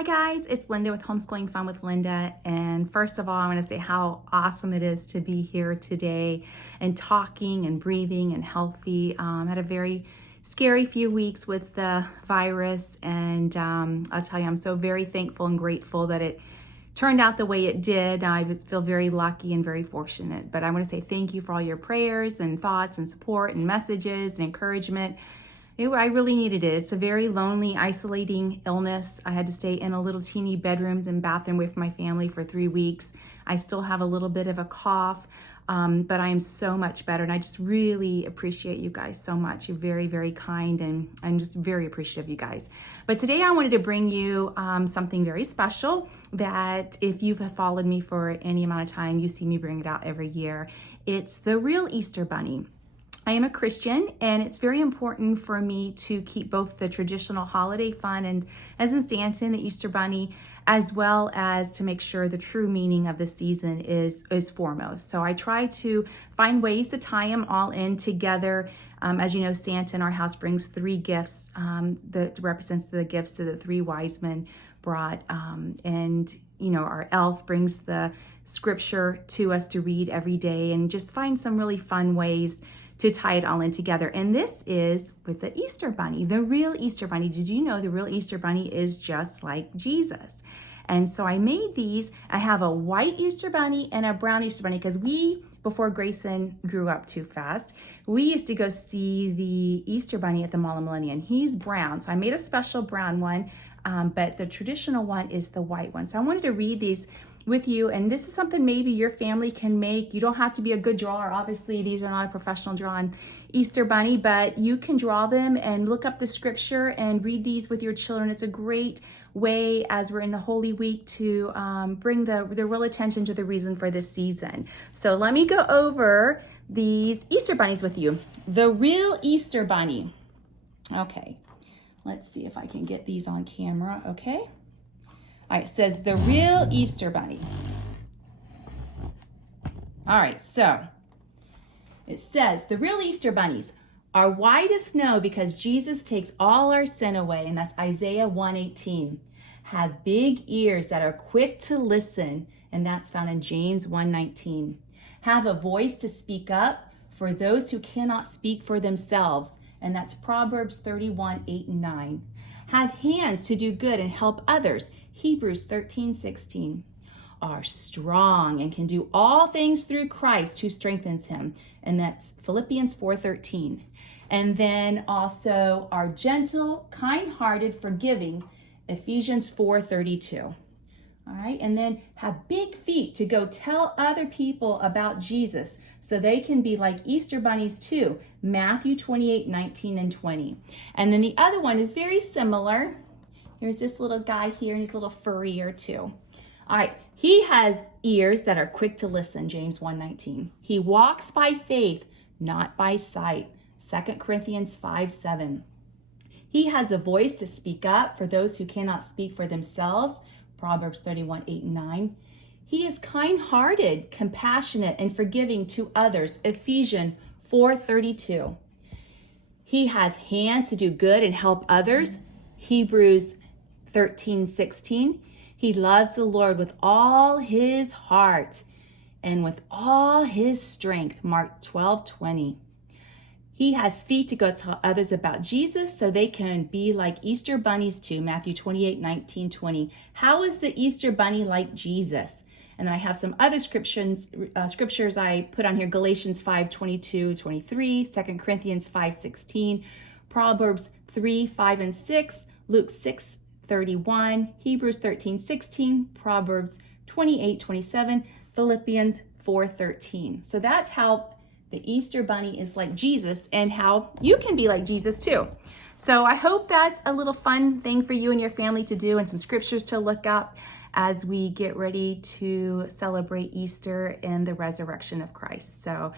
Hi guys, it's Linda with Homeschooling Fun with Linda. And first of all, I want to say how awesome it is to be here today and talking and breathing and healthy. Had a very scary few weeks with the virus, and I'll tell you, I'm so very thankful and grateful that it turned out the way it did. I just feel very lucky and very fortunate. But I want to say thank you for all your prayers and thoughts and support and messages and encouragement. I really needed it. It's a very lonely, isolating illness. I had to stay in a little teeny bedrooms and bathroom away from my family for 3 weeks. I still have a little bit of a cough, but I am so much better. And I just really appreciate you guys so much. You're very, very kind, and I'm just very appreciative of you guys. But today I wanted to bring you something very special that if you've followed me for any amount of time, you see me bring it out every year. It's the real Easter Bunny. I am a Christian, and it's very important for me to keep both the traditional holiday fun and as in Santa and the Easter Bunny, as well as to make sure the true meaning of the season is foremost. So I try to find ways to tie them all in together. As you know, Santa in our house brings 3 gifts that represents the gifts that the 3 wise men brought. And, you know, our elf brings the scripture to us to read every day, and just find some really fun ways to tie it all in together. And this is with the Easter Bunny, the real Easter Bunny. Did you know the real Easter Bunny is just like Jesus? And so I made these. I have a white Easter Bunny and a brown Easter Bunny, because before Grayson grew up too fast, we used to go see the Easter Bunny at the Mall of Millennium. He's brown, so I made a special brown one, but the traditional one is the white one. So I wanted to read these with you, and this is something maybe your family can make. You don't have to be a good drawer. Obviously, these are not a professional drawn Easter Bunny, but you can draw them and look up the scripture and read these with your children. It's a great way, as we're in the Holy Week, to bring the real attention to the reason for this season. So let me go over these Easter bunnies with you. The real Easter Bunny. Okay, let's see if I can get these on camera. Okay. All right, it says the real Easter Bunny. All right, so it says the real Easter bunnies are white as snow because Jesus takes all our sin away, and that's Isaiah 1:18. Have big ears that are quick to listen, and that's found in James 1:19. Have a voice to speak up for those who cannot speak for themselves, and that's Proverbs 31:8 and 9. Have hands to do good and help others, Hebrews 13:16. Are strong and can do all things through Christ who strengthens him, and that's Philippians 4:13. And then also are gentle, kind-hearted, forgiving, Ephesians 4:32. All right, and then have big feet to go tell other people about Jesus so they can be like Easter bunnies too, Matthew 28:19 and 20. And then the other one is very similar. Here's this little guy here, and he's a little furrier too. All right, he has ears that are quick to listen, James 1:19. He walks by faith, not by sight, 2 Corinthians 5:7. He has a voice to speak up for those who cannot speak for themselves, Proverbs 31:8 and 9. He is kind-hearted, compassionate, and forgiving to others, Ephesians 4:32. He has hands to do good and help others, Hebrews 13:16. He loves the Lord with all his heart and with all his strength, Mark 12:20. He has feet to go tell others about Jesus so they can be like Easter bunnies too, Matthew 28:19, 20. How is the Easter bunny like Jesus? And then I have some other scriptures I put on here, Galatians 5:22, 23, 2 Corinthians 5:16, Proverbs 3:5 and 6, Luke 6:31, Hebrews 13:16, Proverbs 28:27, Philippians 4:13. So that's how the Easter bunny is like Jesus, and how you can be like Jesus too. So I hope that's a little fun thing for you and your family to do, and some scriptures to look up as we get ready to celebrate Easter and the resurrection of Christ. So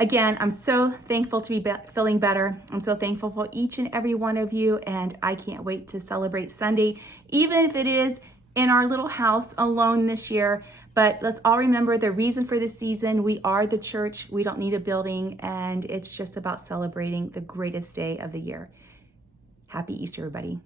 again, I'm so thankful to be feeling better. I'm so thankful for each and every one of you, and I can't wait to celebrate Sunday, even if it is in our little house alone this year. But let's all remember the reason for this season. We are the church. We don't need a building, and it's just about celebrating the greatest day of the year. Happy Easter, everybody.